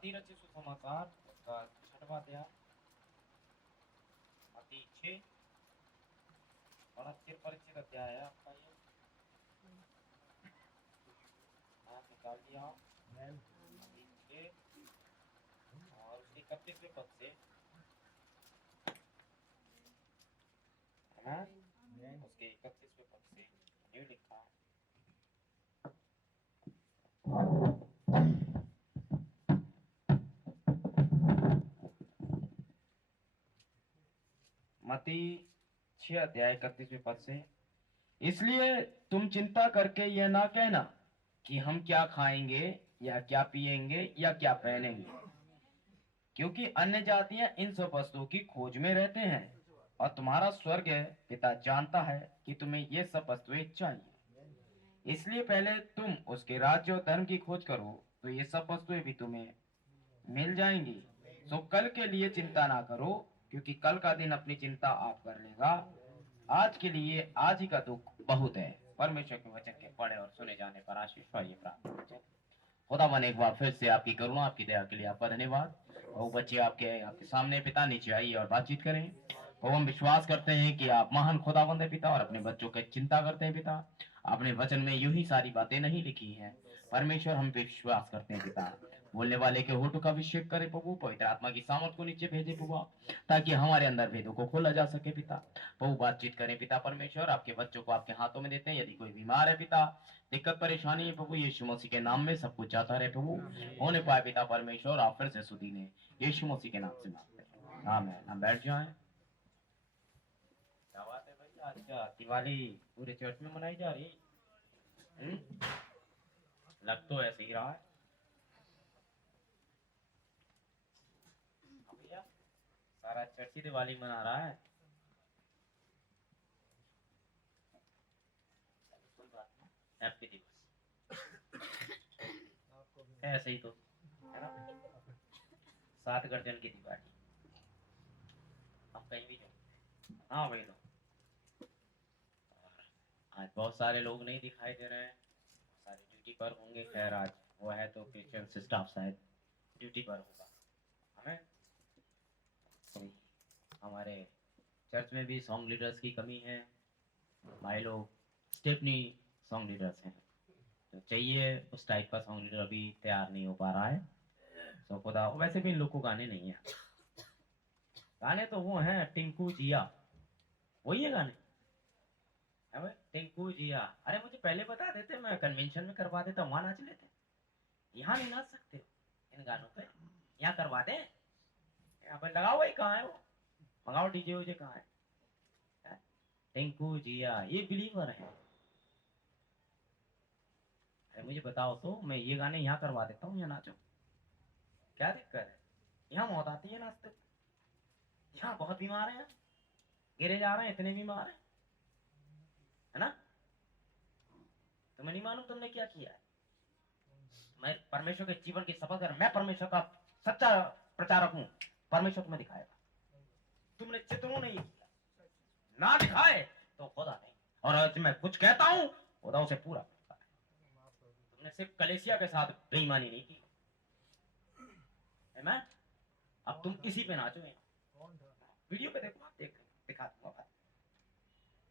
मती रचित सुसमाचार उसका 6वां अध्याय मती 6 बड़ा चिर परिचित अध्याय है आपका ये। आप निकाल लिया मती 6 और उसके 31वें पद से है ना, उसके 31वें पद से ये लिखा मती 6 अध्याय 31वें पद से, इसलिए तुम चिंता करके यह ना कहना कि हम क्या खाएंगे या क्या पिएंगे या क्या पहनेंगे, क्योंकि अन्य जातियां इन सब वस्तुओं की खोज में रहते हैं और तुम्हारा स्वर्ग पिता जानता है कि तुम्हें ये सब वस्तुएं चाहिए। इसलिए पहले तुम उसके राज्य और धर्म की खोज करो तो ये सब वस्तुएं भी तुम्हें मिल जाएंगी। सो कल के लिए चिंता ना करो, क्योंकि कल का दिन अपनी चिंता आप कर लेगा। आज के लिए आज ही का दुख बहुत है। परमेश्वर के वचन के पढ़े और सुने जाने पर आशीष पाइए प्रार्थना। खुदा मन एक बार फिर से आपकी करुणा आपकी दया के लिए आपका धन्यवाद। वो बच्चे आपके आपके सामने पिता नीचे आइए और बातचीत करें। वो हम विश्वास करते हैं कि आप महान खुदावंद है पिता और अपने बच्चों की चिंता करते हैं पिता। आपने वचन में यूं ही सारी बातें नहीं लिखी हैं परमेश्वर, हम पे विश्वास करते हैं पिता। बोलने वाले के होठों का अभिषेक करे प्रभु, पवित्र आत्मा की सामर्थ को नीचे भेजे प्रभु, ताकि हमारे अंदर भेदों को खोला जा सके पिता। प्रभु बातचीत करें पिता परमेश्वर, आपके बच्चों को आपके हाथों में देते हैं। यदि कोई बीमार है पिता, दिक्कत परेशानी है प्रभु, यीशु मसीह के नाम में सब कुछ जाता रहे प्रभु, होने पाए पिता परमेश्वर। आप फिर से सुधी ने यीशु मसीह के नाम से मांगते हैं, आमीन। हम बैठ जाएं। क्या बात है भाई, आज क्या दिवाली पूरे चर्च में मनाई जा रही है? लग तो ऐसे ही रहा है भैया, सारा चर्च ही दिवाली मना रहा है। कोई बात नहीं, हैप्पी दिवस। ऐसे ही तो है ना, 7 गर्जन की दिवाली, हम कहीं भी जाओ। हाँ भाई लोग, आज बहुत सारे लोग नहीं दिखाई दे रहे हैं, सारे ड्यूटी पर होंगे। खैर आज वो है तो क्रिश्चियन स्टाफ शायद ड्यूटी पर होगा। हमें तो हमारे चर्च में भी सॉन्ग लीडर्स की कमी है भाई लोग, स्टेपनी सॉन्ग लीडर्स हैं, तो चाहिए उस टाइप का सॉन्ग लीडर अभी तैयार नहीं हो पा रहा है। तो खुदा, वैसे भी इन लोग को गाने नहीं है, गाने तो वो हैं टिंकू जिया, वही है गाने। अबे टिंकू जिया, अरे मुझे पहले बता देते, मैं कन्वेंशन में करवा देता, वहां नाच लेते। यहाँ नहीं नाच सकते हो इन गानों पे, यहाँ करवा दे। यहाँ पे लगाओ, भाई कहाँ है वो, मंगाओ डीजे उजे कहाँ है? टिंकू जिया ये बिलीवर है। अरे मुझे बताओ तो, मैं ये गाने यहाँ करवा देता हूँ, यहाँ नाचो, क्या दिक्कत है? यहाँ मौत आती है नाचते, यहाँ बहुत बीमार है, गिरे जा रहे हैं, इतने बीमार है ना। तुम्हें नहीं मालूम तुमने क्या किया है? मैं परमेश्वर के जीवन की शपथ कर, मैं परमेश्वर का सच्चा प्रचारक हूँ, परमेश्वर तुम्हें दिखाएगा। तुमने चित्रों नहीं किया, ना दिखाए तो खुदा नहीं, और आज मैं कुछ कहता हूँ खुदा उसे पूरा करता है। तुमने सिर्फ कलेसिया के साथ बेईमानी नहीं की है मैं, अब तुम इसी पे नाचो। वीडियो पे देखो, आप दिखा दूंगा बात,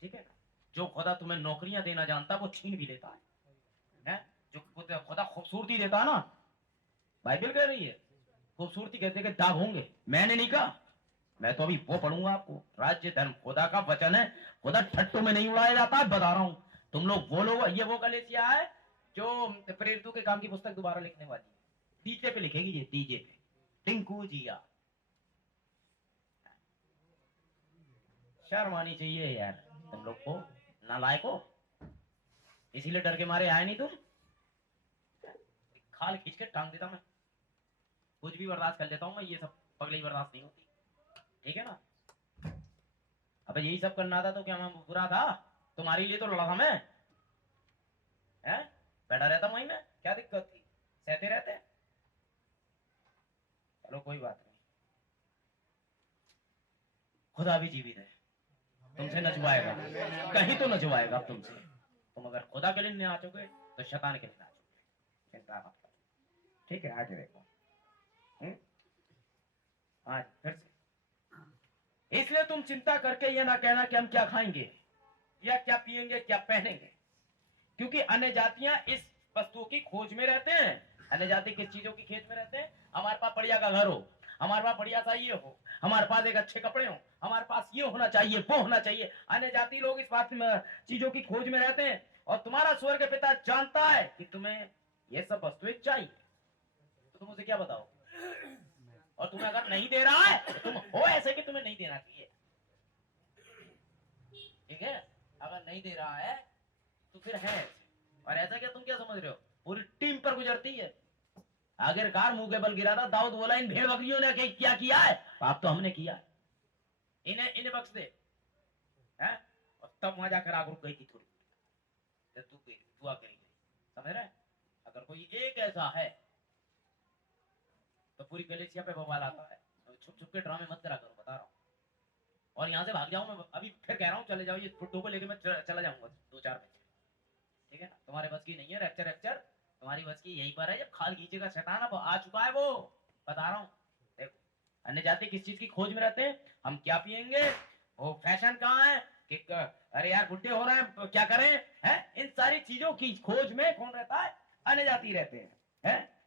ठीक है ना। जो खुदा तुम्हें नौकरियां देना जानता है वो छीन भी लेता है? जो खुदा खूबसूरती देता है ना, बाइबल कह रही है खूबसूरती कहते के दाग होंगे, मैंने नहीं कहा। मैं तो अभी वो पढ़ूंगा आपको, राज्य धर्म खुदा का वचन है, खुदा ठट्टों में नहीं उड़ाया जाता है, बता रहा हूं। तुम लोग वो लोग, ये वो कलेसिया है जो प्रेरितों के काम की पुस्तक दोबारा लिखने वाली है, डीजे पे लिखेगी, ये डीजे पे टिंकू जिया। शर्म आनी चाहिए यार तुम लोग को, नालायक हो, इसीलिए डर के मारे आए नहीं तुम। खाल खींच के टांग देता मैं, कुछ भी बर्दाश्त कर लेता हूं मैं, ये सब पगली बर्दाश्त नहीं होती, ठीक है ना। अबे यही सब करना था तो क्या मैं बुरा था? तुम्हारे लिए तो लड़ा था मैं, है बैठा रहता वहीं में, क्या दिक्कत थी, सहते रहते। चलो कोई बात नहीं, खुदा भी जीवित है, तुमसे नचवाएगा, कहीं तो नचवाएगा तुमसे। तुम अगर खुदा के लिए नाचोगे तो शैतान के लिए नाचोगे, चिंता मत करो, ठीक है। आगे देखो, आज फिर से, इसलिए तुम चिंता करके ये ना कहना कि हम क्या खाएंगे या क्या पिएंगे क्या पहनेंगे, क्योंकि अन्य जातियां इस वस्तुओं की खोज में रहते हैं। अन्य जाति किस चीजों की खेत में रहते हैं? हमारे पास बढ़िया का घर हो, हमारे पास बढ़िया सा ये हो, हमारे पास एक अच्छे कपड़े हो, हमारे पास ये होना चाहिए वो होना चाहिए। अन्य जाति लोग इस बात में चीजों की खोज में रहते हैं, और तुम्हारा स्वर्ग पिता जानता है कि तुम्हें ये सब वस्तुएं चाहिए, तो तुम उसे क्या बताओ? और तुम्हें अगर नहीं दे रहा है तो तुम हो ऐसे कि तुम्हें नहीं देना चाहिए, ठीक है? अगर नहीं दे रहा है तो फिर है ऐसे। और ऐसा क्या तुम क्या समझ रहे हो? पूरी टीम पर गुजरती है। आखिरकार मुंह के बल गिरा था, दाऊद बोला इन भेड़ बकरियों ने क्या किया है? पाप तो हमने किया है, इन्हें इन्हें बख्श दे, है? और तब वहां जाकर आग रुक गई थी थोड़ी, तू दुआ करी गई, समझ रहे? अगर कोई एक ऐसा है तो पूरी कलेसिया पे बवाल आता है। छुप छुप के ड्रामे मत करा करो, बता रहा हूँ। और यहाँ से भाग जाऊं मैं, अभी फिर कह रहा हूँ चले जाओ, ये फुट्टो को लेके मैं चला जाऊंगा 2-4 बजे, ठीक है ना? तुम्हारे बस की नहीं है रैप्चर रैप्चर, तुम्हारी बस की यहीं पर है, जब खाल खींचेगा शैतान अब आ चुका है वो, बता रहा हूँ। देखो, अन्य जाति किस चीज की खोज में रहते हैं? हम क्या पिएंगे, वो फैशन कहाँ है कि अरे यार बुढ़े हो रहे हैं क्या करें, है? इन सारी चीजों की खोज में कौन रहता है? अन्य जाति रहते हैं, है?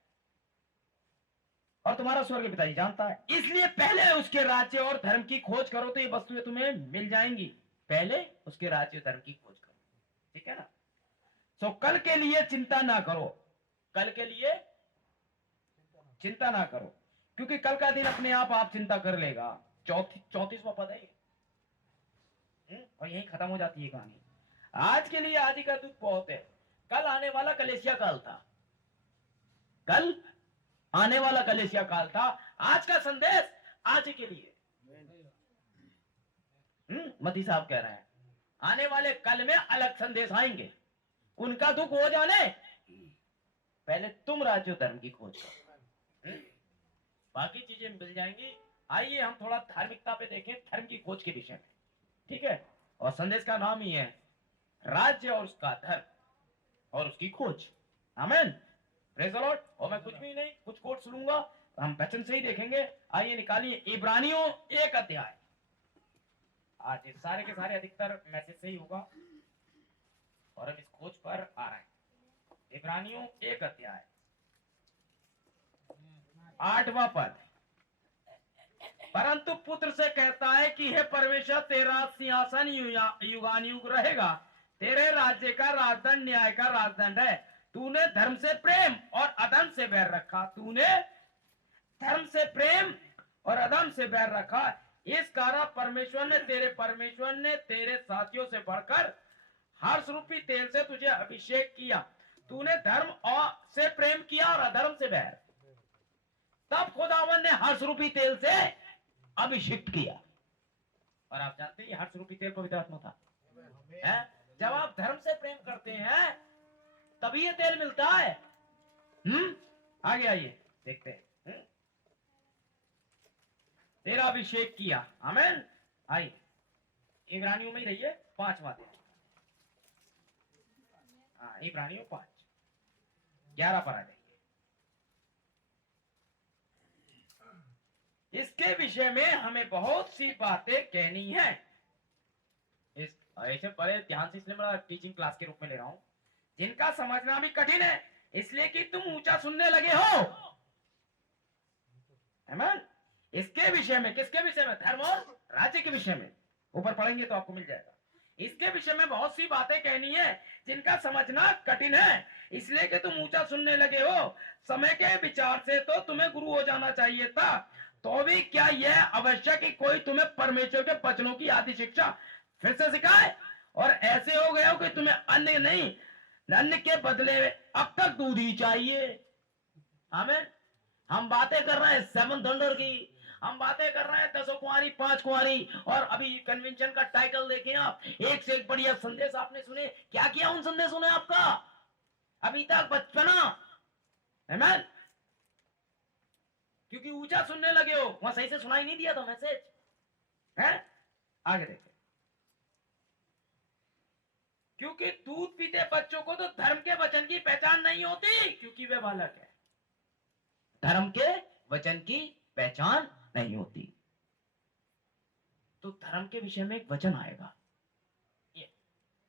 और तुम्हारा स्वर्ग पिताजी जानता है, इसलिए पहले उसके राज्य और धर्म की खोज करो तो ये वस्तुएं तुम्हें मिल जाएंगी। पहले उसके राज्य और धर्म की खोज करो, ठीक है ना? तो कल के लिए चिंता ना करो, कल के लिए चिंता ना करो, क्योंकि कल का दिन अपने आप चिंता कर लेगा। 34वां पद है, और यही खत्म हो जाती है कहानी। आज के लिए आज ही का दुख बहुत है, कल आने वाला कलेसिया काल था, कल आने वाला कलेसिया काल था। आज का संदेश आज के लिए। मती साहब कह रहे हैं आने वाले कल में अलग संदेश आएंगे, उनका दुख हो जाने, पहले तुम राज्य धर्म की खोज करो, बाकी चीजें मिल जाएंगी। आइए हम थोड़ा धार्मिकता पे देखें, धर्म की खोज के विषय में, ठीक है? और संदेश का नाम ही है राज्य और उसका धर्म और उसकी खोज। आमीन, प्रेज़ द लॉर्ड। और मैं कुछ भी नहीं, कुछ कोट्स लूंगा, हम वचन से ही देखेंगे। आइए निकालिए इब्रानियों 1 अध्याय। आज ये सारे के सारे अधिकतर मैसेज से ही होगा, और हम इस खोज पर आ रहे हैं। इब्रानियों 1 अध्याय 8वां पद। परंतु पुत्र से कहता है कि हे परमेश्वर, तेरा सिंहासन युगानुयुग रहेगा, तेरे राज्य का राजदंड न्याय का राजदंड है। तूने धर्म से प्रेम और अधर्म से बैर रखा, तूने धर्म से प्रेम और अधर्म से बैर रखा। इस कारण परमेश्वर ने तेरे साथियों से बढ़कर हर्ष रूपी तेल से तुझे अभिषेक किया। तूने धर्म और से प्रेम किया और अधर्म से बैर, तब खुदावन ने हर्ष रूपी तेल से अभिषिक्त किया। और आप जानते हैं हर्ष रूपी तेल पवित्र आत्मा था, है? जब आप धर्म से प्रेम करते हैं तभी ये तेल मिलता है। आगे आइए देखते हैं। तेरा अभिषेक किया, आमीन। आइए इब्रानियों में ही रहिए, 5वां अध्याय, इब्रानियों 5:11 पर आ जाइए। इसके विषय में हमें बहुत सी बातें कहनी है। ऐसे बड़े ध्यान से इसलिए मैं टीचिंग क्लास के रूप में ले रहा हूं, जिनका समझना भी कठिन है, इसलिए कि तुम ऊंचा सुनने लगे हो। आमीन। इसके विषय में, किसके विषय में? धर्म और राज्य के विषय में। ऊपर पढ़ेंगे तो आपको मिल जाएगा। इसके विषय में बहुत सी बातें कहनी है जिनका समझना कठिन है, इसलिए कि तुम ऊंचा सुनने लगे हो। समय के विचार से तो तुम्हें गुरु हो जाना चाहिए था, तो भी क्या यह आवश्यक कि कोई तुम्हें परमेश्वर के वचनों की आदि शिक्षा फिर से सिखाए? और ऐसे हो गए हो कि तुम्हें अन्य नहीं, अन्न के बदले अब तक दूध ही चाहिए। आमीन। हम बातें कर रहे हैं 7 थंडर की, हम बातें कर रहे हैं 10 कुंवारी 5 कुंवारी, और अभी कन्वेंशन का टाइटल देखें आप, एक से एक बढ़िया संदेश आपने सुने। क्या किया उन संदेशों ने आपका? अभी तक बचपना, आमीन। क्योंकि ऊंचा सुनने लगे हो, वहां सही से सुनाई नहीं दिया था मैसेज, है? आगे देखें। क्योंकि दूध पीते बच्चों को तो धर्म के वचन की पहचान नहीं होती, क्योंकि वे बालक है। धर्म के वचन की पहचान नहीं होती। तो धर्म के विषय में एक वचन आएगा। ये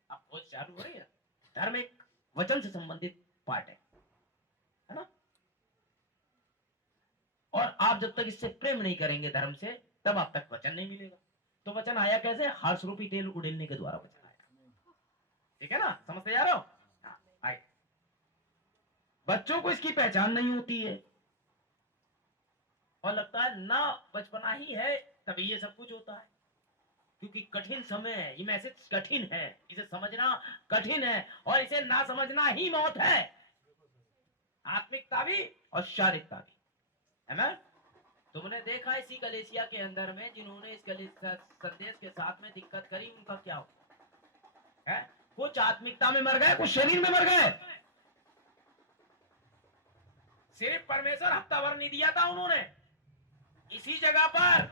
अब खोज चालू हो रही है। धर्म एक वचन से संबंधित पार्ट है ना। और आप जब तक इससे प्रेम नहीं करेंगे धर्म से, तब आप तक वचन नहीं मिलेगा। तो वचन आया कैसे? हर्ष रूपी तेल उड़ेलने के द्वारा वचन आया। ठीक है ना, समझते जा रहे हो? हाँ, आए। बच्चों को इसकी पहचान नहीं होती है और लगता है ना बचपना ही है तभी ये सब कुछ होता है, क्योंकि कठिन समय है, ये मैसेज कठिन है, इसे समझना कठिन है और इसे ना समझना ही मौत है। आत्मिकता भी और शारीरिकता भी, है ना। तुमने देखा इसी कलेसिया के अंदर में जिन्होंने इस संदेश के साथ में दिक्कत करी, उनका क्या हो है? कुछ आत्मिकता में मर गए, कुछ शरीर में मर गए। सिर्फ परमेश्वर हफ्ता भर नहीं दिया था उन्होंने, इसी जगह पर,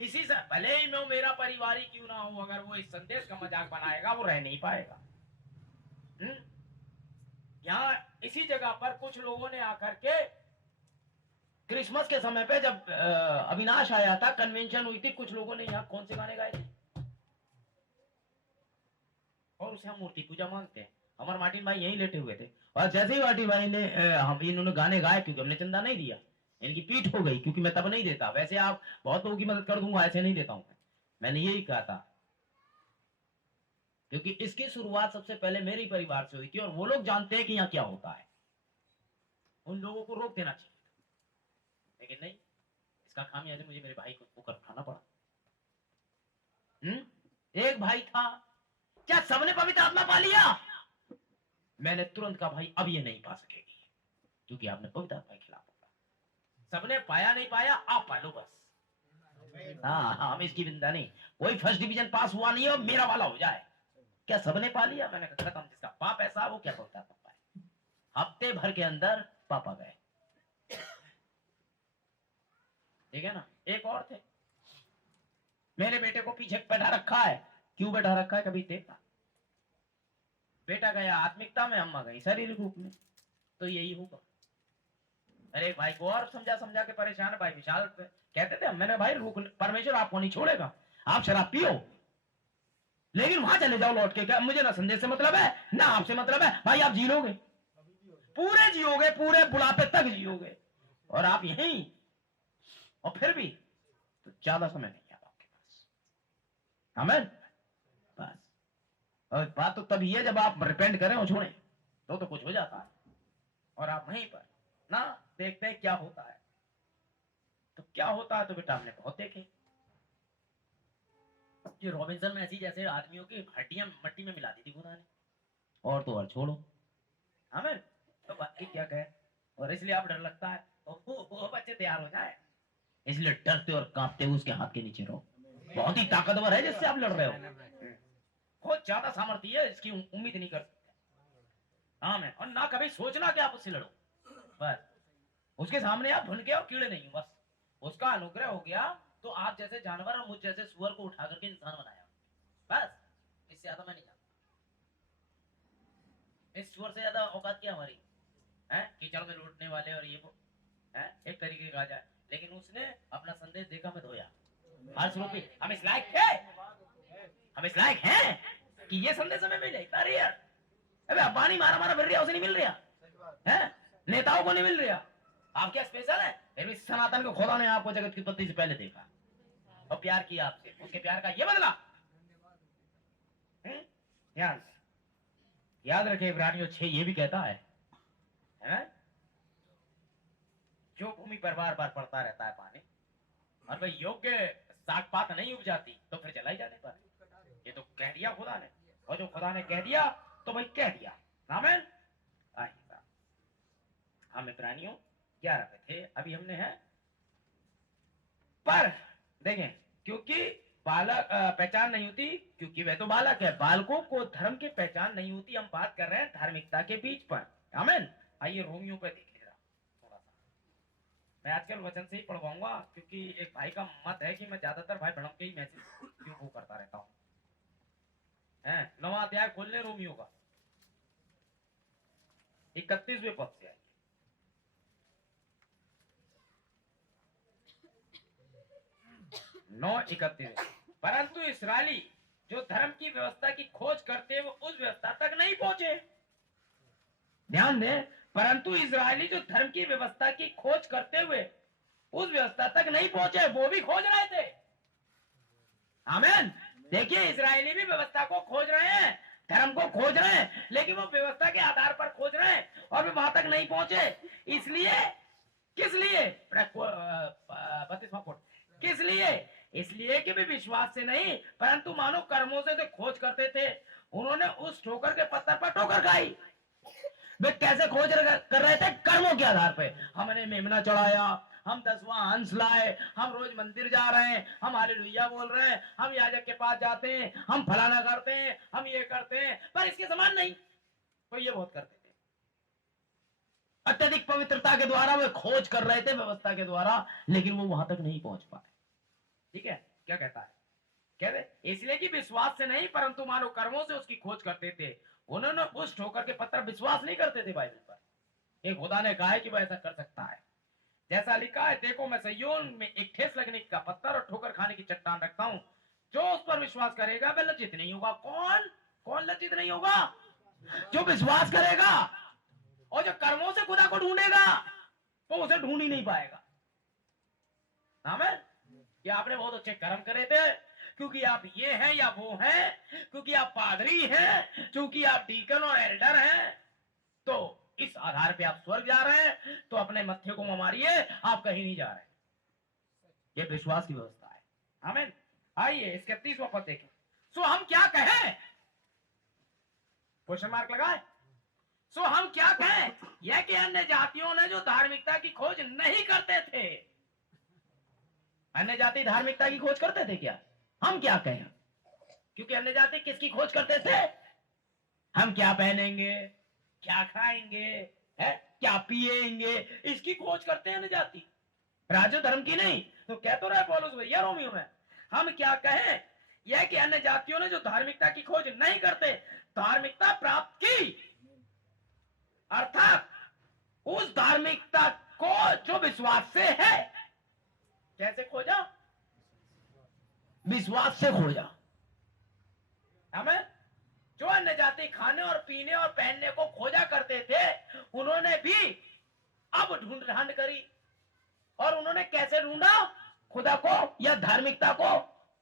इसी से भले ही मैं मेरा परिवार ही क्यों ना हो, अगर वो इस संदेश का मजाक बनाएगा वो रह नहीं पाएगा। यहाँ इसी जगह पर कुछ लोगों ने आकर के क्रिसमस के समय पे जब अविनाश आया था, कन्वेंशन हुई थी, कुछ लोगों ने यहाँ कौन से गाने गाए थे और उसे हम मूर्ति पूजा मानते हैं। हमारे मार्टिन भाई यहीं लेटे हुए थे और जैसे ही मार्टिन भाई ने हम इन्होंने गाने गाए, क्योंकि हमने चंदा नहीं दिया, इनकी पीठ हो गई, क्योंकि मैं तब नहीं देता। वैसे आप बहुत लोगों की मदद कर दूंगा, ऐसे नहीं देता हूं मैंने यही कहा था, क्योंकि इसकी शुरुआत सबसे पहले मेरे ही परिवार से हुई थी और वो लोग जानते हैं कि यहाँ क्या होता है। उन लोगों को रोक देना चाहिए, लेकिन नहीं, इसका खामियाजा मुझे मेरे भाई को होकर उठाना पड़ा। एक भाई था, क्या सबने पवित्र आत्मा पा लिया? मैंने तुरंत कहा भाई अब ये नहीं पा सकेगी, क्योंकि आपने पवित्र आत्मा के खिलाफ होगा। सबने पाया नहीं पाया, आप पा लो बस। हाँ, हम इसकी निंदा नहीं, कोई फर्स्ट डिवीजन पास हुआ नहीं है मेरा वाला हो जाए। क्या सबने पा लिया? मैंने कहा खत्म, जिसका पाप ऐसा वो क्या पवित्र आत्मा पाए। हफ्ते भर के अंदर पापा गए। ठीक है ना। एक और थे, मेरे बेटे को पीछे बैठा रखा है। क्यों बैठा रखा है कभी देखा? बेटा गया आत्मिकता में, अम्मा गई शारीरिक रूप में, तो यही होगा। अरे भाई को और समझा समझा के परेशान है। भाई विशाल कहते थे, मैंने भाई रुक, परमेश्वर आपको नहीं छोड़ेगा, आप शराब पियो लेकिन वहां चले जाओ लौट के। क्या मुझे ना संदेश से मतलब है ना आपसे मतलब है, भाई आप जी लोगे, पूरे जियोगे, पूरे बुढ़ापे तक जियोगे, और आप यहीं, और फिर भी तो ज्यादा समय नहीं है आपके पास। हमें बस, और बात तो तभी है जब आप रिपेंट करें और छोड़ें, तो कुछ हो जाता है। और आप वहीं पर ना देखते हैं क्या होता है। तो क्या होता है, तो बेटा हमने बहुत देखे कि रॉबिन्सन में ऐसी जैसे आदमियों की हड्डियां मट्टी में मिला दी थी खुदा ने, और तो और छोड़ो। हमें तो बाकी क्या कहे, और इसलिए आप डर लगता है वो बच्चे तैयार हो जाए, इसलिए डरते और कांपते हुए उसके हाथ के नीचे रहो। बहुत ही ताकतवर है जिससे आप लड़ रहे हो, बहुत ज्यादा सामर्थ्य है, इसकी उम्मीद नहीं कर सकते। हाँ मैं, और ना कभी सोचना कि आप उससे लड़ो, बस उसके सामने आप भुन के और कीड़े नहीं हो, बस उसका अनुग्रह हो गया तो आप जैसे जानवर और मुझ जैसे सुअर को उठा करके इंसान बनाया, बस इससे ज्यादा मैं नहीं जानता। इस सुअर से ज्यादा औकात क्या हमारी है? कीचड़ में लूटने वाले और ये वो है, एक तरीके का जाए, लेकिन उसने अपना संदेश देखा में धोया। हर्ष रूपी हम इस लायक थे, हम इस लायक हैं कि ये संदेश हमें मिले। इतना रेयर, अबे अब्बानी मारा मारा फिर रहा, उसे नहीं मिल रहा है, नेताओं को नहीं मिल रहा। आप क्या स्पेशल है? फिर भी सनातन को खुदा ने आपको जगत की उत्पत्ति से पहले देखा और प्यार किया आपसे, उसके प्यार का ये बदला। ध्यान याद रखे, इब्रानियों 6 ये भी कहता है? जो भूमि पर बार बार पड़ता रहता है पानी और भाई योग्य साग पात नहीं उग जाती, तो फिर जलाई जाने पर। ये तो कह दिया खुदा ने, और जो खुदा ने कह दिया तो भाई कह दिया। आमीन। हम इब्रानियों 11 पे थे, अभी हमने है पर देखें, क्योंकि बालक पहचान नहीं होती, क्योंकि वह तो बालक है, बालकों को धर्म की पहचान नहीं होती। हम बात कर रहे हैं धार्मिकता के बीच पर। आमीन। आइए रोमियो पे देख लेगा थोड़ा सा, मैं आजकल वचन से ही पढ़वाऊंगा, क्योंकि एक भाई का मत है कि मैं ज्यादातर भाई भड़क के ही मैसेज क्यों वो करता रहता हूँ। 9वां अध्याय खोलने रोमियो का 31वें पद से आइए। 9:31। परंतु इसराइली जो धर्म की व्यवस्था की खोज करते वो उस व्यवस्था तक नहीं पहुंचे। ध्यान दें, परंतु इजरायली जो धर्म की व्यवस्था की खोज करते हुए उस व्यवस्था तक नहीं पहुंचे, वो भी खोज रहे थे। आमीन। देखिए, इजरायली भी व्यवस्था को खोज रहे हैं, धर्म को खोज रहे हैं, लेकिन वो व्यवस्था के आधार पर खोज रहे हैं और वे वहां तक नहीं पहुंचे। इसलिए, किस लिए 32वां कोट, किस लिए? इसलिए कि वे विश्वास से नहीं परंतु मानो कर्मों से जो खोज करते थे, उन्होंने उस ठोकर के पत्थर पर ठोकर खाई। वे कैसे खोज कर रहे थे? कर्मों के आधार पे। हमने मेमना चढ़ाया, हम 10वां अंश लाए, हम रोज मंदिर जा रहे हैं, हम हालेलुया बोल रहे हैं, हम याजक के पास जाते हैं, हम फलाना करते हैं, हम ये करते हैं, पर इसके समान नहीं। तो ये बहुत करते थे। अत्यधिक पवित्रता के द्वारा वे खोज कर रहे थे व्यवस्था के द्वारा, लेकिन वो वहां तक नहीं पहुंच पाए। ठीक है, क्या कहता है? कहते इसलिए कि विश्वास से नहीं परंतु मानो कर्मों से उसकी खोज करते थे। उन्होंने उस ठोकर के पत्थर विश्वास नहीं करते थे बाइबल पर। एक खुदा ने कहा है कि वह ऐसा कर सकता है। जैसा लिखा है, देखो मैं सयोन में एक ठेस लगने का पत्थर और ठोकर खाने की चट्टान रखता हूँ, जो उस पर विश्वास करेगा वह लज्जित नहीं होगा। कौन कौन लज्जित नहीं होगा? जो विश्वास करेगा। और जो कर्मों से खुदा को ढूंढेगा तो उसे ढूंढ ही नहीं पाएगा। आमीन। कि आपने बहुत अच्छे कर्म करे थे, क्योंकि आप ये हैं या वो हैं, क्योंकि आप पादरी हैं, क्योंकि आप डीकन और एल्डर हैं, तो इस आधार पे आप स्वर्ग जा रहे हैं, तो अपने मत्थे को मारिए, आप कहीं नहीं जा रहे। ये विश्वास की व्यवस्था है। आमीन। आइए इसके 30वां पद देखें। सो हम क्या कहें? क्वेश्चन मार्क लगाए। सो हम क्या कहें? यह कि अन्य जातियों ने जो धार्मिकता की खोज नहीं करते थे। अन्य जाति धार्मिकता की खोज करते थे क्या? हम क्या कहें? क्योंकि अन्य जाति किसकी खोज करते थे? हम क्या पहनेंगे, क्या खाएंगे, है क्या पिएंगे, इसकी खोज करते हैं अन्य जाति, राज्य धर्म की नहीं। तो कह तो रहे पौलुस भैया रोमियो में, हम क्या कहें? यह कि अन्य जातियों ने जो धार्मिकता की खोज नहीं करते, धार्मिकता प्राप्त की, अर्थात उस धार्मिकता को जो विश्वास से है। कैसे खोजा? विश्वास से खोजा। हमें जो अन्य जाति खाने और पीने और पहनने को खोजा करते थे, उन्होंने भी अब ढूंढ करी। और उन्होंने कैसे ढूंढा? खुदा को या धार्मिकता को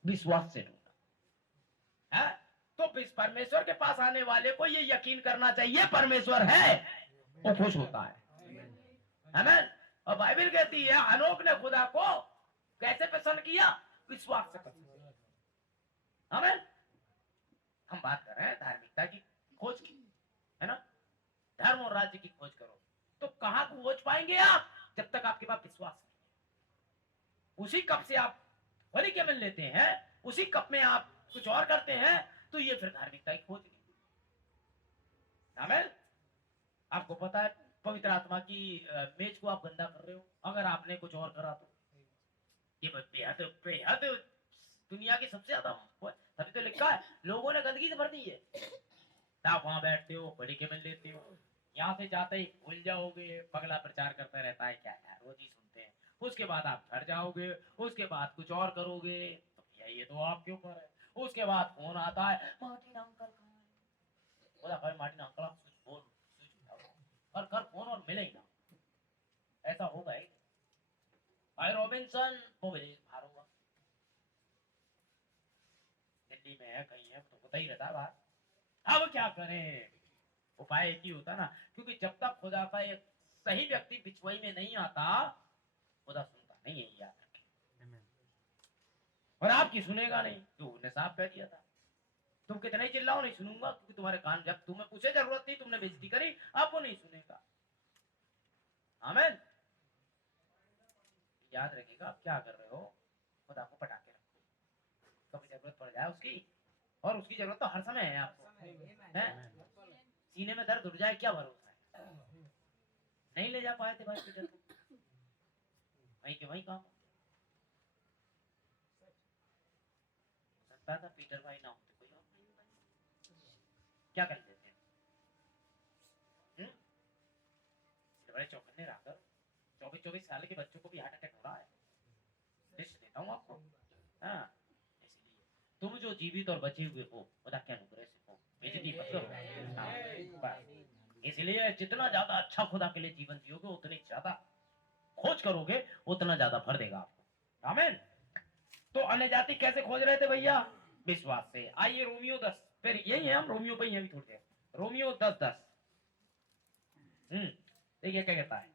विश्वास से ढूंढा। है? तो परमेश्वर के पास आने वाले को ये यकीन करना चाहिए परमेश्वर है, वो खुश होता है। आमीन। और बाइबल कहती है हनोक ने खुदा को कैसे पसंद किया? विश्वास से पसंद किया। आमीन। हम बात कर रहे हैं धार्मिकता की खोज की, है ना? धर्म और राज्य की खोज करो, तो कहां खोज पाएंगे आप? जब तक आपके पास विश्वास नहीं। उसी कप से आप होली केवल लेते हैं, उसी कप में आप कुछ और करते हैं, तो ये फिर धार्मिकता की खोज नहीं। आमीन। आपको पता है पवित्र आत्मा की मेज को आप गंदा कर रहे हो, अगर आपने कुछ और करा तो ये बेहद बेहद दुनिया की सबसे ज्यादा, तभी तो लिखा है लोगों ने गंदगी से भर दी है। आप वहां बैठते हो, बड़ी केवल लेते हो, यहाँ से जाते ही भूल जाओगे, पगला प्रचार करता रहता है, क्या यार रोज ही सुनते हैं। उसके बाद आप घर जाओगे, उसके बाद कुछ और करोगे, तो भैया ये तो आपके ऊपर है। उसके बाद फोन आता है, मार्टिन अंकल कहाँ है? बोला भाई मार्टिन अंकल आप स्विच बोल और कर फोन और मिले ही ना। ऐसा होगा ही। भाई रॉबिन्सन वो विदेश बाहर होगा, दिल्ली में है कहीं है, तो होता ही रहता है बाहर। अब क्या करें? उपाय एक ही होता ना, क्योंकि जब तक खुदा का एक सही व्यक्ति बिछुआई में नहीं आता, खुदा सुनता नहीं है, याद रखें। और आपकी सुनेगा नहीं, तो उसने साफ कह दिया था तुम कितने ही चिल्लाओ नहीं सुनूंगा, क्योंकि तुम्हारे कान, जब तुम्हें पूछे जरूरत थी तुमने बेइज्जती करी, अब वो नहीं सुनेगा। आमीन। याद रखिएगा आप क्या कर रहे हो, खुदा को पटा के रखो, कभी जरूरत पड़ जाए उसकी, और उसकी जरूरत तो हर समय है आपको, है? सीने में दर्द उठ जाए क्या भरोसा है? नहीं ले जा पाए थे भाई पीटर को, वहीं के वहीं काम सकता था। पीटर भाई ना होते कोई और नहीं होता, क्या कर देते? बड़े चौकन्ने रहकर 24-24 साल के बच्चों को भी हार्ट अटैक हो रहा है। लिस्ट देता हूँ आपको, हाँ, इसलिए तुम जो जीवित और बचे हुए हो खुदा के अनुग्रह से हो, बेइज्जती मत करो। हाँ, बस इसलिए जितना ज्यादा अच्छा खुदा के लिए जीवन जियोगे उतनी ज्यादा खोज करोगे उतना ज्यादा फल देगा आपको। आमीन। तो अन्य जाति कैसे खोज रहे थे भैया? विश्वास से। आइए रोमियो 10, फिर यही है, हम रोमियो पे ही अभी थोड़ी देर। रोमियो 10:10 देखिए क्या कहता है।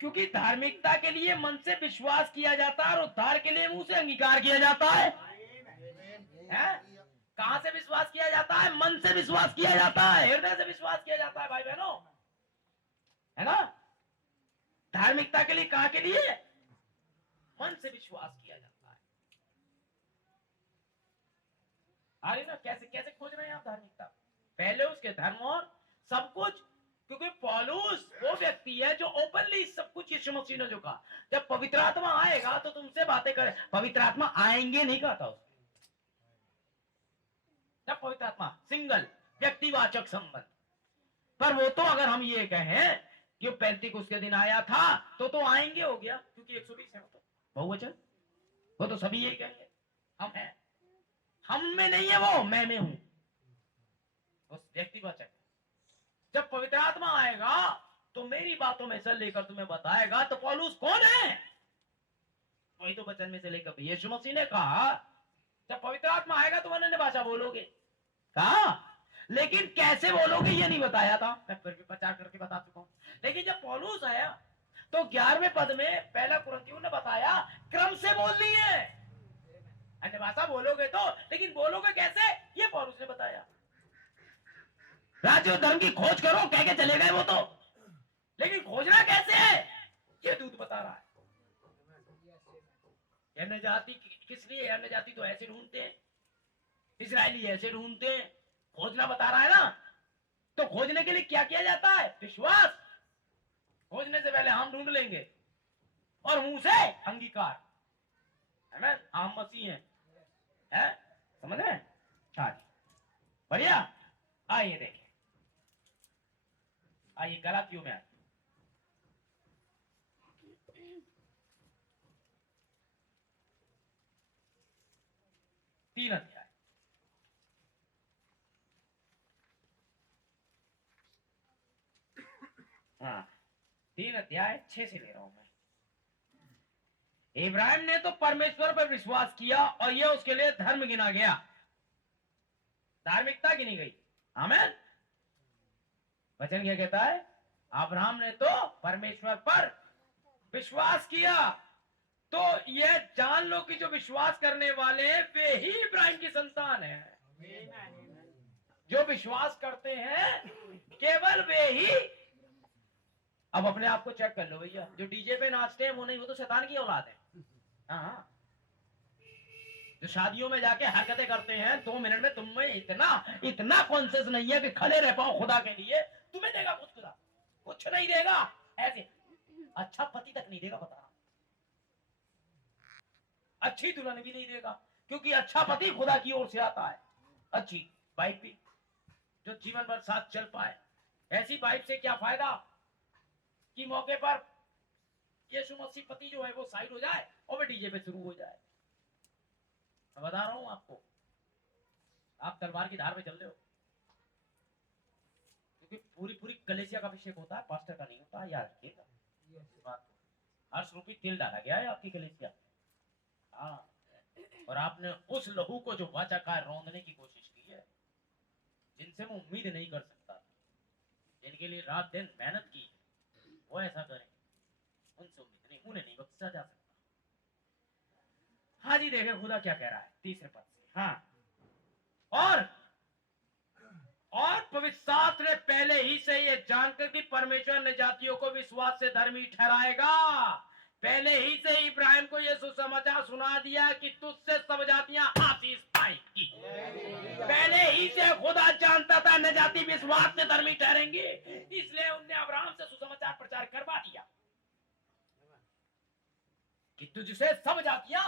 क्योंकि धार्मिकता के लिए मन से विश्वास किया जाता है और उद्धार के लिए मुंह से अंगीकार किया जाता है। कहां से विश्वास किया जाता है? मन से विश्वास किया जाता है, हृदय से विश्वास किया जाता है भाई बहनों, है ना। धार्मिकता के लिए कहां के लिए? मन से विश्वास किया जाता है। अरे ना, कैसे कैसे खोज रहे हैं आप धार्मिकता? पहले उसके धर्म और सब कुछ। क्योंकि पौलुस वो व्यक्ति है जो ओपनली सब कुछ यीशु मसीह ने जो कहा, जब पवित्र आत्मा आएगा तो तुमसे बातें करे। पवित्र आत्मा आएंगे नहीं कहा था उसने। जब पवित्र आत्मा सिंगल व्यक्तिवाचक संबंध, पर वो तो अगर हम ये कहें कि पेंतीकोस्त के दिन आया था तो आएंगे हो गया, क्योंकि 120 है वो तो बहुवचन, वो तो सभी यही कहेंगे हम हैं। हम में नहीं है वो, मैं में हूं, उस व्यक्तिवाचक। जब पवित्र आत्मा आएगा तो मेरी बातों में से लेकर तुम्हें बताएगा। तो पौलुस कौन है? वही तो वचन में से लेकर यीशु मसीह ने कहा जब पवित्र आत्मा आएगा तो अन्य भाषा बोलोगे। कहा, लेकिन कैसे बोलोगे ये नहीं बताया था। मैं फिर भी प्रचार करके बता चुका हूं। लेकिन जब पौलुस आया तो 11वें पद में पहला कुरिन्थियों ने बताया क्रम से बोलनी है। अन्य भाषा बोलोगे तो, लेकिन बोलोगे कैसे ये पौलुस ने बताया। राज्य और धर्म की खोज करो कह के चले गए वो तो, लेकिन खोजना कैसे है ये दूत बता रहा है। अन्य जाति किस लिए? अन्य जाति तो ऐसे ढूंढते हैं, इजरायली ऐसे ढूंढते हैं, खोजना बता रहा है ना। तो खोजने के लिए क्या किया जाता है? विश्वास। खोजने से पहले हम ढूंढ लेंगे और मुंह से अंगीकार, है ना, हम मसीह हैं, समझ रहे हैं? हाँ जी, बढ़िया। आइए देखें, आइए गलातियों में 3 अध्याय। हाँ, 3 अध्याय 6 से ले रहा हूं मैं। इब्राहिम ने तो परमेश्वर पर विश्वास किया और यह उसके लिए धर्म गिना गया, धार्मिकता गिनी गई। आमीन। वचन क्या कहता है? अब्राहम ने तो परमेश्वर पर विश्वास किया। तो यह जान लो कि जो विश्वास करने वाले हैं वे ही इब्राहिम की संतान है। जो विश्वास करते हैं केवल वे ही। अब अपने आप को चेक कर लो भैया, जो डीजे पे नाचते हैं वो नहीं, वो तो शैतान की औलाद है। हाँ, जो शादियों में जाके हरकतें करते हैं 2 मिनट में, तुम में इतना इतना कॉन्शियस नहीं है कि खड़े रह पाओ खुदा के लिए। तुम्हें देगा कुछ खुदा? कुछ नहीं देगा। ऐसे अच्छा पति तक नहीं देगा, बता रहा, अच्छी दुल्हन भी नहीं देगा, क्योंकि अच्छा पति खुदा की ओर से आता है। अच्छी वाइफ भी जो जीवन भर साथ चल पाए। ऐसी वाइफ से क्या फायदा कि मौके पर यीशु मसीह पति जो है वो साइड हो जाए और वे डीजे पे शुरू हो जाए। मैं बता रहा हूं आपको, आप तलवार की धार पे चल रहे हो, क्योंकि पूरी पूरी कलेसिया का अभिषेक होता है, पास्टर का नहीं होता, याद रखिएगा इस बात को। 8 रुपये तेल डाला गया है आपकी कलेसिया। हाँ, और आपने उस लहू को जो वाचा का रौंदने की कोशिश की है, जिनसे वो उम्मीद नहीं कर सकता, जिनके लिए रात दिन मेहनत की, वो ऐसा करें, उनसे उम्मीद नहीं, उन्हें नहीं बख्शा जा सकता। हाँ जी, देखें खुदा क्या कह रहा है 3 पद से। हाँ, और पवित्र शास्त्र ने पहले ही से ये जानकर कि परमेश्वर ने जातियों को विश्वास से धर्मी ठहराएगा, पहले ही से इब्राहिम को यह सुसमाचार सुना दिया कि तुझसे सब जातियां आशीष पाएंगी। पहले ही से खुदा जानता था न जाति विश्वास से धर्मी ठहरेंगी, इसलिए उनने अब्राहम से सुसमाचार प्रचार करवा दिया कि तुझसे सब जातियां,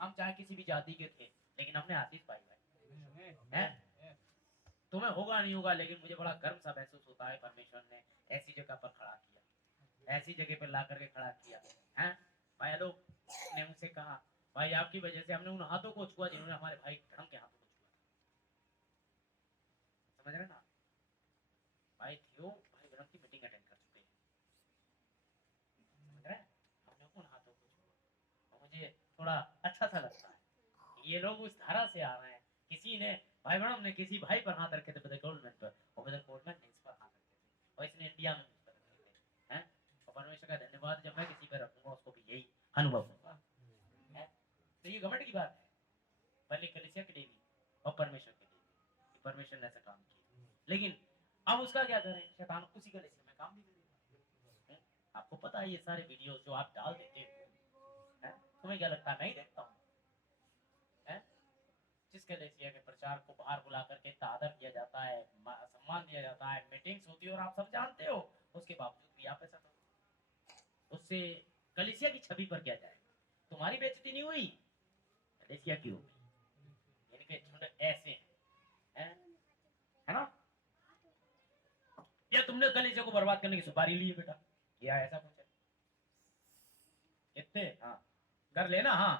हम चाहे किसी भी जाति के थे लेकिन हमने आशीष पाई है। तुम्हें होगा नहीं होगा, लेकिन मुझे बड़ा गर्व सा महसूस होता है परमेश्वर ने ऐसी जगह पर खड़ा किया, ऐसी जगह पर ला करके खड़ा किया है। भाई लोग ने उनसे कहा, भाई आपकी वजह से हमने उन हाथों को छुआ जिन्होंने हमारे भाई धर्म के हाथों को छुआ। समझ रहे ना? भाई थियो भाई ब्रह्म की मीटिंग अटेंड कर चुके हैं। समझ रहे हैं? हमने उन हाथों को छुआ और मुझे थोड़ा अच्छा सा लगता है कि ये लोग उस धारा से आ रहे हैं। किसी ने भाई ब्रह्म ने किसी भाई पर हाथ रखे थे ब्रदर गोल्डमैन पर, और ब्रदर गोल्डमैन ने इस पर हाथ रखे थे, और इसने इंडिया में मुझ पर रखे थे हैं। और परमेश्वर का धन्यवाद, जब मैं किसी पर रखूंगा उसको भी यही अनुभव होगा। हैं? तो ये घमंड की बात है, भले कलीसिया के लिए भी और परमेश्वर के लिए भी, कि परमेश्वर ने ऐसा काम किया। लेकिन अब उसका क्या करें, शैतान उसी कलीसिया में काम भी करेगा। आपको पता है ये सारे वीडियोस जो आप डाल देते हो, तुम्हें क्या लगता है मैं ही देखता हूँ? जिस कलीसिया के प्रचार को बाहर बुला करके आदर किया जाता है, सम्मान दिया जाता है, मीटिंग्स होती है और आप सब जानते हो, उसके बावजूद भी आप ऐसा करो, उससे कलीसिया की छवि पर क्या जाए? तुम्हारी बेइज्जती नहीं हुई, कलीसिया की होगी। इनके झुंड ऐसे हैं, है ना? या तुमने कलीसिया को बर्बाद करने की सुपारी ली है बेटा, या ऐसा कुछ है? कितने हाँ कर लेना, हाँ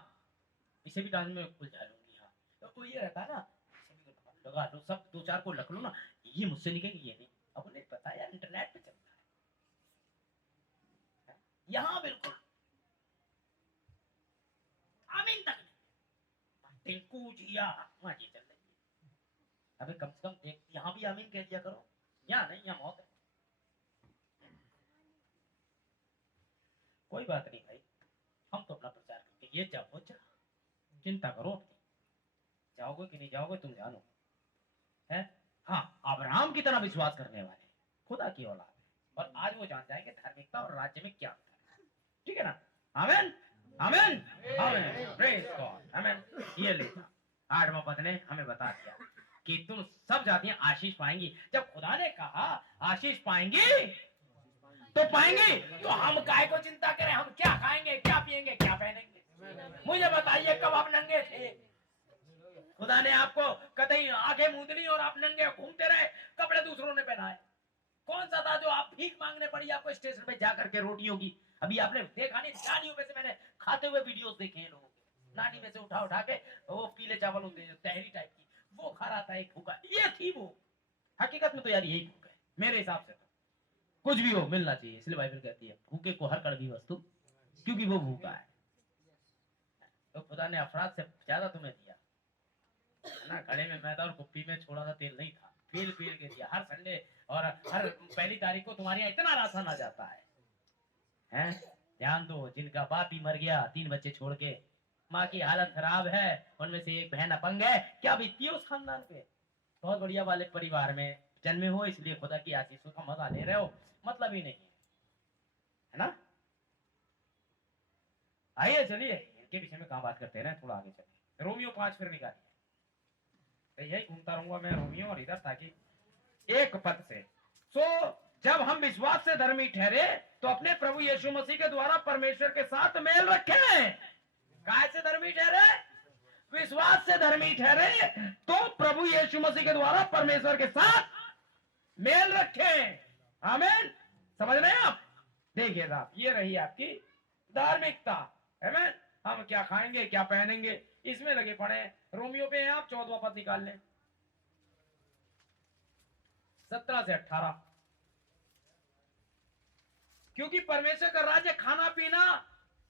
इसे भी डांस में उलझा लूंगी। हाँ तो ये रहता ना, लगा लो सब, दो चार को लख लो ना, ये मुझसे निकलेगी ये नहीं। अब उन्हें पता है यार इंटरनेट पे चलता है, यहाँ बिल्कुल आमीन तक नहीं, टिंकू जिया वहाँ ये चल रही है। अबे कम से कम देख, यहाँ भी आमीन कह दिया करो, यहाँ नहीं, यहाँ मौत है। कोई बात नहीं भाई, हम तो अपना प्रचार करते, ये जाओ चिंता करो अपनी, जाओगे कि नहीं जाओगे तुम जानो है। हाँ अब्राहम की तरह विश्वास करने वाले खुदा की औलाद है, और आज वो जान जाएंगे धार्मिकता और राज्य में क्या होता है। ठीक है ना? आमेन आमेन आमेन, प्रेज गॉड आमेन। ये लेता 8वां पद ने हमें बता दिया कि तुम सब जातियां आशीष पाएंगी। जब खुदा ने कहा आशीष पाएंगी तो पाएंगे, तो हम काय को चिंता करें? हम क्या खाएंगे, क्या पिएंगे, क्या पहनेंगे? मुझे बताइए, कब आप नंगे थे? खुदा ने आपको कतई आंखें मूंद ली और आप नंगे घूमते रहे, कपड़े दूसरों ने पहनाए? कौन सा था जो आप भीख मांगने पड़ी आपको स्टेशन पे जाकर के रोटियों की? अभी आपने देखा नहीं, नालियों में से मैंने खाते हुए वीडियोस देखे हैं लोगों के, नाली में से उठा उठा के वो पीले चावल होते हैं तहरी टाइप की, वो खा रहा था एक भूखा। ये थी वो हकीकत में, तो यार यही भूख है मेरे हिसाब से। तो कुछ भी हो मिलना चाहिए, इसलिए बाइबल कहती है भूखे को हर कड़वी वस्तु, क्योंकि वो भूखा है। तो खुदा ने अफराद से ज्यादा तुम्हें दिया ना, घड़े में मैदा और कुप्पी में छोड़ा सा तेल नहीं था, पील पील के दिया। हर संडे और हर पहली तारीख को तुम्हारे यहाँ इतना राशन आ जाता है, हैं? ध्यान दो, जिनका बाप ही मर गया 3 बच्चे छोड़ के, माँ की हालत खराब है, उनमें से एक बहन अपंग है, क्या बीतती है उस खानदान पे? बहुत बढ़िया वाले परिवार में जन्मे हो, इसलिए खुदा की आशीषों का मजा ले रहे हो, मतलब ही नहीं है ना? आइए चलिए, इनके विषय में कहाँ बात करते हैं ना, थोड़ा आगे चलिए। रोमियो 5 फिर निकालिए, तो यही घूमता रहूंगा मैं रोमियो और इधर, ताकि एक पद से। सो जब हम विश्वास से धर्मी ठहरे तो अपने प्रभु यीशु मसीह के द्वारा परमेश्वर के साथ मेल रखें। काय से धर्मी ठहरे? विश्वास से धर्मी ठहरे तो प्रभु यीशु मसीह के द्वारा परमेश्वर के साथ मेल रखें। आमीन। समझ रहे हैं आप? देखिए साहब, ये रही आपकी धार्मिकता। आमीन। हम क्या खाएंगे, क्या पहनेंगे, इसमें लगे पड़े हैं। रोमियो पे हैं आप, 14वां पद निकाल लें, 17 से 18। क्योंकि परमेश्वर का राज्य खाना पीना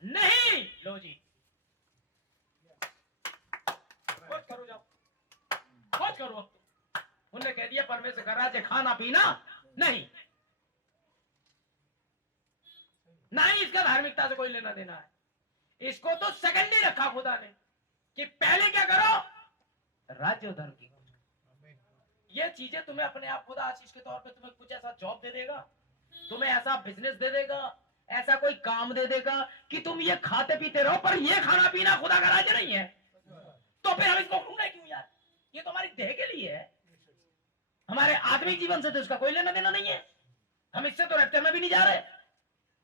नहीं, लो जी खोज करो, जाओ खोज करो। अब तो उन्होंने कह दिया परमेश्वर का राज्य खाना पीना नहीं, ना ही इसका धार्मिकता से कोई लेना देना है। इसको तो सेकेंडरी रखा खुदा ने कि पहले क्या करो, राज्य और धर्म की खोज करो। ये चीजें तुम्हें अपने आप खुदा आशीष के तौर पे तुम्हें कुछ ऐसा जॉब दे देगा, तुम्हें ऐसा बिजनेस दे देगा, ऐसा कोई काम दे देगा कि तुम ये खाते पीते रहो, पर ये खाना पीना खुदा का राज्य नहीं है। तो फिर हम इसको ढूंढे क्यों यार? ये तो हमारी देह के लिए है, हमारे आत्मिक जीवन से तो इसका कोई लेना देना नहीं है। हम इससे तो रफ्ते में भी नहीं जा रहे।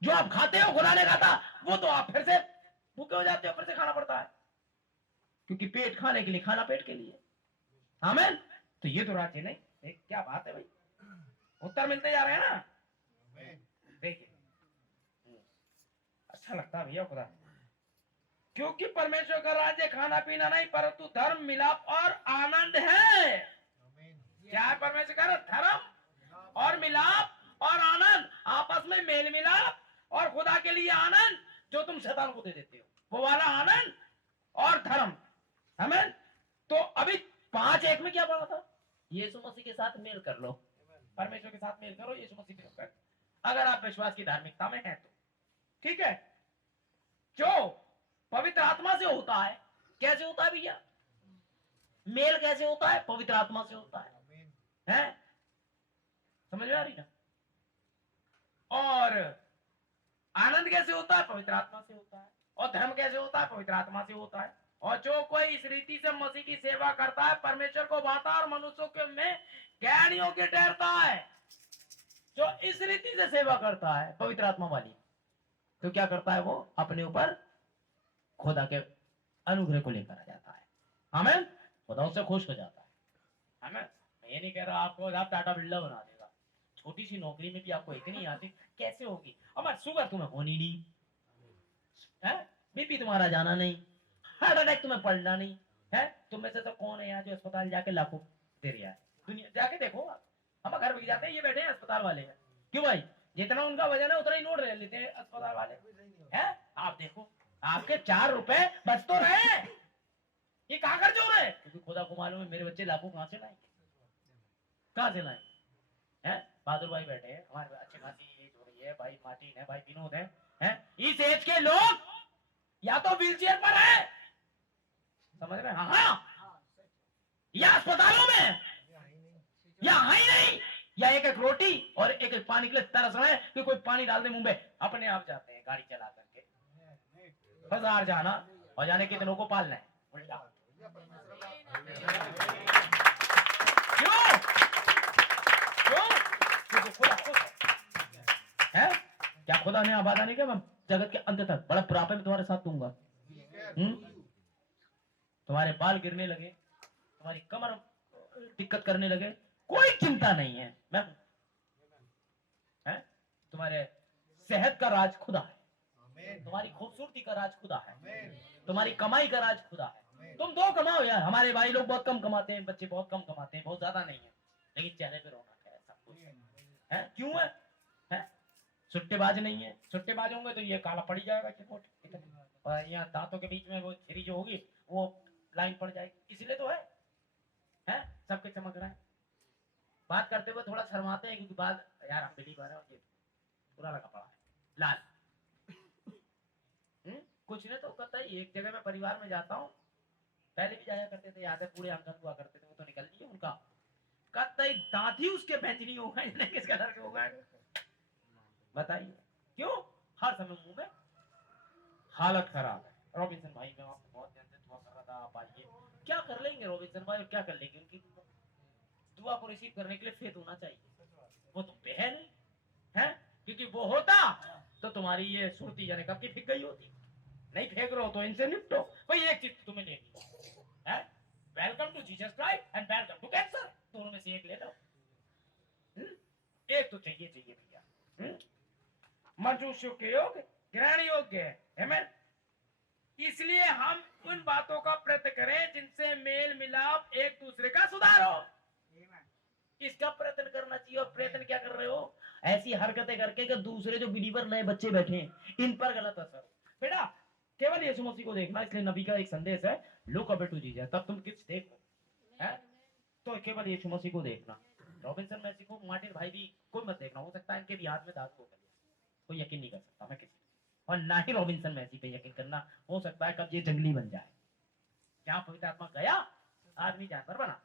जो आप खाते हो खुदा ने कहा था, वो तो आप फिर से भूखे हो जाते हो, फिर से खाना पड़ता है, क्योंकि पेट खाने के लिए, खाना पेट के लिए। आमीन। तो ये तो राज्य नहीं। क्या बात है भाई, उत्तर मिलते जा रहे हैं ना? देखिए अच्छा लगता है भैया खुदा। क्योंकि परमेश्वर का राज्य खाना पीना नहीं परंतु धर्म, मिलाप और आनंद है। क्या है परमेश्वर का धर्म और मिलाप और आनंद, आपस में मेल मिलाप और खुदा के लिए आनंद जो तुम शैतान को दे देते हो, वो वाला आनंद और धर्म। हमें तो अभी 5:1 में क्या पढ़ा था? यीशु मसीह के साथ मेल कर लो, परमेश्वर के साथ मेल करो, यीशु मसीह के साथ, अगर आप विश्वास की धार्मिकता में हैं तो ठीक है। जो पवित्र आत्मा से होता है, कैसे होता है भैया? मेल कैसे होता है? पवित्र आत्मा से होता है? समझ में आ रही ना? और आनंद कैसे होता है? पवित्र आत्मा से होता है। और धर्म कैसे होता है? पवित्र आत्मा से होता है। और जो कोई इस रीति से मसीह की सेवा करता है परमेश्वर को भाता और मनुष्यों के में ज्ञान योग्य ठहरता है। जो इस रीति से सेवा करता है पवित्र आत्मा वाली, तो क्या करता है? वो अपने ऊपर खुदा के अनुग्रह को लेकर आ जाता है। आमीन। खुदा उससे खुश हो जाता है। आमीन। मैं ये नहीं कह रहा आपको आप टाटा बिल्डा बना देगा, छोटी सी नौकरी में भी आपको इतनी आती कैसे होगी? हमारा शुगर तुम्हें होनी नहीं है, बीपी तुम्हारा जाना नहीं, हार्ट अटैक तुम्हें पड़ना नहीं है। तुम में से तो कौन है यहाँ जो अस्पताल जाके लाखों दे रहा है? दुनिया जाके देखो, हम घर बिक जाते हैं, ये बैठे हैं अस्पताल वाले हैं। क्यों भाई? जितना उनका वजन है उतना ही नोट ले लेते हैं अस्पताल वाले हैं। आप देखो, आपके 4 रुपए बच तो रहे, ये कहाँ खर्च हो रहे हैं? क्योंकि खुदा को मालूम है मेरे बच्चे लाखों कहाँ से लाएंगे, कहाँ से लाएंगे? हैं? बहादुर भाई बैठे हैं, हमारे अच्छे खासी एज हो रही है, भाई मार्टिन है, भाई विनोद है, हैं? इस एज के लोग या तो व्हील चेयर पर है, समझ रहे हैं? हाँ, या अस्पतालों में, या है ही नहीं, या एक एक रोटी और एक एक पानी के लिए तरस रहे हैं कि कोई पानी डाल दे मुंह में, अपने आप जाते हैं गाड़ी चला करके बाजार जाना और जाने कितनों को पालना है उल्टा। क्यों? क्यों? क्योंकि खुदा खुश है। क्या खुदा ने आबादा नहीं किया? मैं जगत के अंत तक बड़ा बुढ़ापे में तुम्हारे साथ दूंगा। तुम्हारे बाल गिरने लगे, तुम्हारी कमर दिक्कत करने लगे, कोई चिंता नहीं है, मैं है? तुम्हारे सेहत का राज खुदा है, तुम्हारी खूबसूरती का राज खुदा है, तुम्हारी कमाई का राज खुदा है। तुम 2 कमाओ यार, हमारे भाई लोग बहुत कम कमाते हैं, बच्चे बहुत कम कमाते हैं, बहुत ज्यादा नहीं है, लेकिन चेहरे पे रौनक है, सब कुछ है। क्यों है? सुट्टेबाज नहीं है, सुट्टेबाज होंगे तो ये काला पड़ जाएगा चिपोट, और यहाँ दांतों के बीच में वो छिरी जो होगी वो लाइन पड़ जाएगी, इसलिए तो है? सबके चमक रहा है। बात करते हुए थोड़ा शर्माते हैं क्योंकि बात यार हम बिलीवर है और ये पूरा लगा पड़ा है लाल। कुछ नहीं तो कहता है, एक जगह मैं परिवार में जाता हूँ, पहले भी जाया करते थे, यहाँ पे पूरे अंकल हुआ करते थे, वो तो निकल दिए उनका, कहता है दांत ही उसके बेंचनी हो गए, किस कलर के हो गए बताइए? क्यों? हर समय मुंह में हालत खराब है। रॉबिन्सन भाई मैं आपको बहुत दिन से दुआ कर रहा था, आप आइए। क्या कर लेंगे रॉबिन्सन भाई, और क्या कर लेंगे? उनकी दुआ को रिसीव करने के लिए फेथ होना चाहिए, वो तुम पे है नहीं है, क्योंकि वो होता तो तुम्हारी ये सुरती यानी कब की फेंक गई होती। नहीं फेंक रहे हो तो इनसे निपटो। भाई एक चीज तुम्हें लेनी है, welcome to Jesus Christ and welcome to cancer, दोनों में से एक ले लो। एक तो चाहिए भैया। मनुष्य के योग ग्रहण योग्य है, इसलिए हम उन बातों का प्रयत्न करें जिनसे मेल मिलाप एक दूसरे का सुधार हो। इसका प्रयत्न करना चाहिए। और प्रयत्न क्या कर रहे हो? ऐसी हरकतें करके कि दूसरे जो बिलीवर नए बच्चे बैठे हैं इन पर गलत असर हो। बेटा केवल यीशु मसीह को देखना, इसलिए नबी का एक संदेश है, लुक अप टू जीसस, तब तुम किस देखो है तो केवल यीशु मसीह को देखना। रॉबिन्सन मैसी को, मार्टिन भाई भी कोई मत देखना, हो सकता है इनके भी हाथ में दांत हो, कोई यकीन नहीं कर सकता मैं किसी, और ना ही रॉबिन्सन मैसी पे यकीन करना, हो सकता है कब ये जंगली बन जाए। जहां पवित्र आत्मा गया आदमी जानवर बना,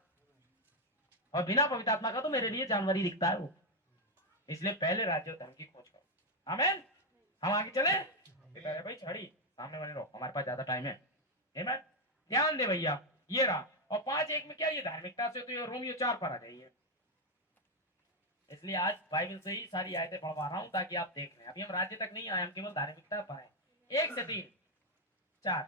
और बिना पवित्र आत्मा का तो मेरे लिए जानवर ही दिखता है वो। इसलिए पहले राज्य और धर्म की खोज करो। आमीन। हम आगे चले भाई, छड़ी सामने बने रहो, हमारे पास ज्यादा टाइम है। ध्यान दे भैया, ये रहा। और 5:1 में क्या, ये धार्मिकता से, तो ये रोमियो 4 पर आ जाइए। इसलिए आज बाइबल से ही सारी आयतें पढ़वा रहा हूं ताकि आप देख लें। अभी हम राज्य तक नहीं आए, हम केवल धार्मिकता पर आए। 1 से 3 4।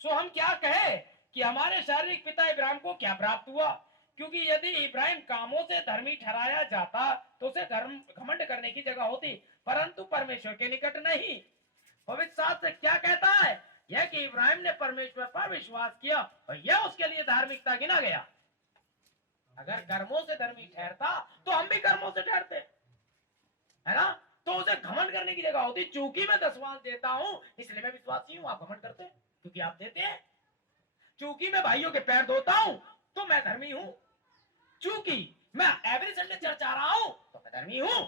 सो हम क्या कहे कि हमारे शारीरिक पिता इब्राहिम को क्या प्राप्त हुआ? क्योंकि यदि इब्राहिम कामों से धर्मी ठहराया जाता तो उसे धर्म घमंड करने की जगह होती, परंतु परमेश्वर के निकट नहीं। पवित्र शास्त्र क्या कहता है? यह कि इब्राहिम ने परमेश्वर पर विश्वास किया और यह उसके लिए धार्मिकता गिना गया। अगर कर्मों से धर्मी ठहरता तो हम भी कर्मों से ठहरते, है ना। तो उसे घमंड करने की जगह होती, चूंकि मैं दसवां देता हूं इसलिए मैं विश्वासी हूं। आप घमंड करते हैं क्योंकि आप देते हैं। चूंकि मैं भाइयों के पैर धोता हूं तो मैं धर्मी हूं। चूंकि मैं एवरी संडे चर्च आ रहा हूं तो मैं धर्मी हूं।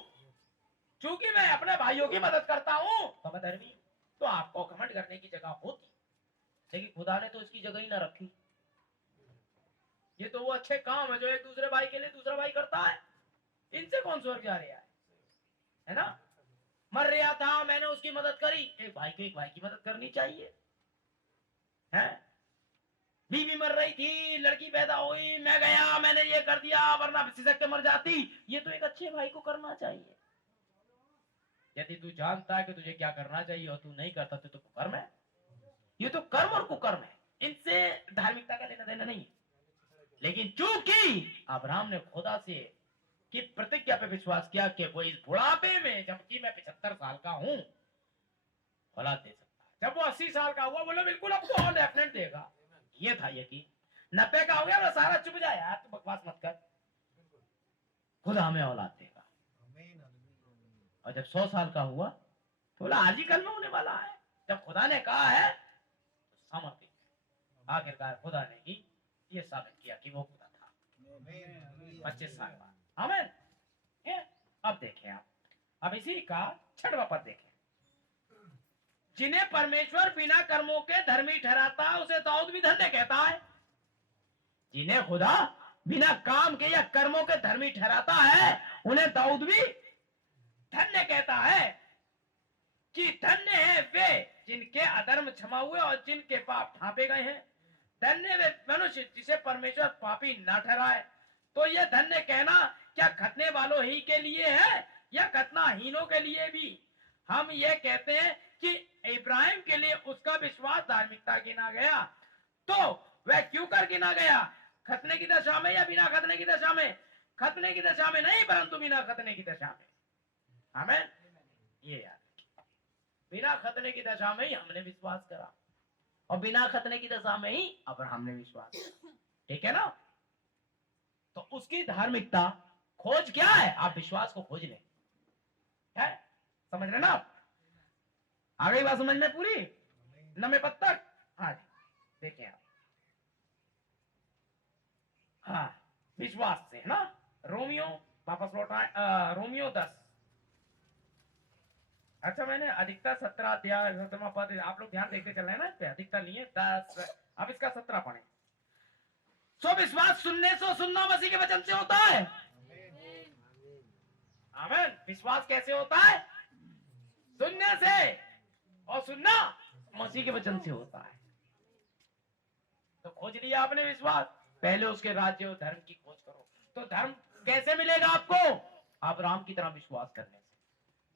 चूंकि मैं अपने भाइयों की मदद करता हूं तो मैं धर्मी हूं। तो आपको घमंड करने की जगह होती, लेकिन खुदा ने तो इसकी जगह ही ना रखी। ये तो वो अच्छे काम है जो एक दूसरे भाई के लिए दूसरा भाई करता है। इनसे कौन स्वर्ग जा रहा है ना। मर रहा था, मैंने उसकी मदद करी। एक भाई को एक भाई की मदद करनी चाहिए, है। बीवी मर रही थी, लड़की पैदा हुई, मैं गया, मैंने ये कर दिया, वरना सिसक के मर जाती। ये तो एक अच्छे भाई को करना चाहिए। यदि तू जानता है कि तुझे क्या करना चाहिए और तू नहीं करता तो कुकर्म है। ये तो कर्म और कुकर्म है, इनसे धार्मिकता का लेना देना नहीं है। लेकिन चूंकि अब्राहम ने खुदा से की प्रतिज्ञा पे विश्वास किया कि वो इस बुढ़ापे में, जबकि मैं 75 साल का हूं, औलाद दे सकता है। जब वो 80 साल का हुआ, बोले बिल्कुल आपको और डेफिनेट देगा। ये था यकीन। 90 का हो गया, वो सारा चुप जाए, यार तू बकवास मत कर, खुदा हमें औलाद देगा। और जब 100 साल का हुआ तो बोला आज ही कल में होने वाला है। जब खुदा ने कहा है तो समर्पित। आखिरकार खुदा ने ही ये साबित किया कि वो खुदा था 25 साल बाद। आमीन। अब देखें आप, अब इसी का 6वां पद देखें। जिन्हें परमेश्वर बिना कर्मों के धर्मी ठहराता है उसे दाऊद भी धन्य कहता है। जिन्हें खुदा बिना काम के या कर्मों के धर्मी ठहराता है उन्हें दाऊद भी धन्य कहता है कि धन्य है वे जिनके अधर्म क्षमा हुए और जिनके पाप ढांपे गए हैं। धन्य वे मनुष्य जिसे परमेश्वर पापी न ठहराए। तो यह धन्य कहना क्या खतने वालों ही के लिए है या खतनाहीनों के लिए भी? हम ये कहते हैं कि इब्राहिम के लिए उसका विश्वास धार्मिकता गिना गया। तो वह क्यों कर गिना गया? खतने की दशा में या बिना खतने की दशा में? खतने की दशा में नहीं, परंतु बिना खतने की दशा में। हमें ये याद, बिना खतने की दशा में ही हमने विश्वास करा और बिना खतने की दशा में ही अब्राहम ने विश्वास करा। ठीक है ना। तो उसकी धार्मिकता खोज क्या है? आप विश्वास को खोज लें, है, समझ रहे ना आप? आ गई बात समझ में पूरी? 9वें पद तक। हाँ जी, देखें आप। हाँ, विश्वास से, है ना। रोमियो वापस लौटाए, रोमियो 10। अच्छा, मैंने अधिकता 17 अध्याय 17वां पद, आप लोग ध्यान देखते चल रहे हैं ना, इस पे अधिकता लिए 10। अब इसका 17 पढ़े। सो विश्वास सुनने से, सुनना मसीह के वचन से होता है। आमीन। विश्वास कैसे होता है? सुनने से, और सुनना मसीह के वचन से होता है। तो खोज लिया आपने विश्वास, पहले उसके राज्य और धर्म की खोज करो। तो धर्म कैसे मिलेगा आपको? अब्राहम की तरह विश्वास करने से।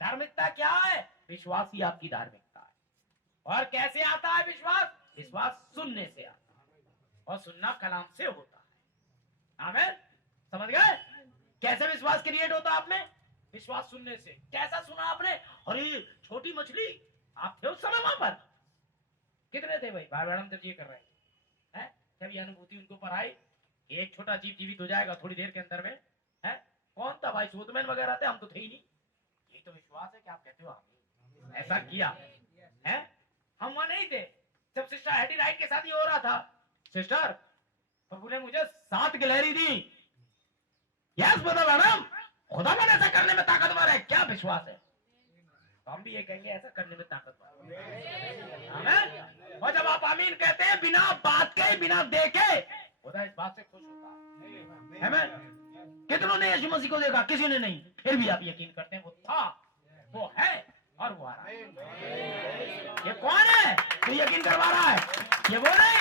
धार्मिकता क्या है? विश्वास ही आपकी धार्मिकता है। और कैसे आता है विश्वास? विश्वास सुनने से आता है और सुनना कलाम से होता है। आमीन। समझ गए? कैसे विश्वास क्रिएट होता है आप में? विश्वास सुनने से। कैसा सुना आपने? अरे छोटी मछली, आप थे उस समय वहां पर? कितने थे भाई? भाई मैडम जब ये कर रहे हैं, जब ये अनुभूति उनको पर आई, एक छोटा जीव जीवित हो जाएगा थोड़ी देर के अंदर में, है? कौन था भाई? सूदमैन वगैरह थे, हम तो थे ही नहीं। ये तो विश्वास है कि आप कहते हो हम ऐसा किया है। हम वहां नहीं थे जब सिस्टर हेडी राइट के साथ ये हो रहा था। सिस्टर, प्रभु ने मुझे 7 गिलहरी दी। यस ब्रदर मैडम, खुदा मन ऐसा करने में ताकतवर है। क्या विश्वास है? तो हम भी ये कहेंगे ऐसा करने में ताकतवर है। आमीन। और जब आप आमीन कहते हैं बिना बात के, बिना देखे, खुदा इस बात से खुश होता है। आमीन। कितनों ने यीशु मसीह को देखा? किसी ने नहीं। फिर भी आप यकीन करते हैं वो था, वो है और वो आ रहा है। ये कौन है? तो यकीन करवा रहा है, ये वो नहीं।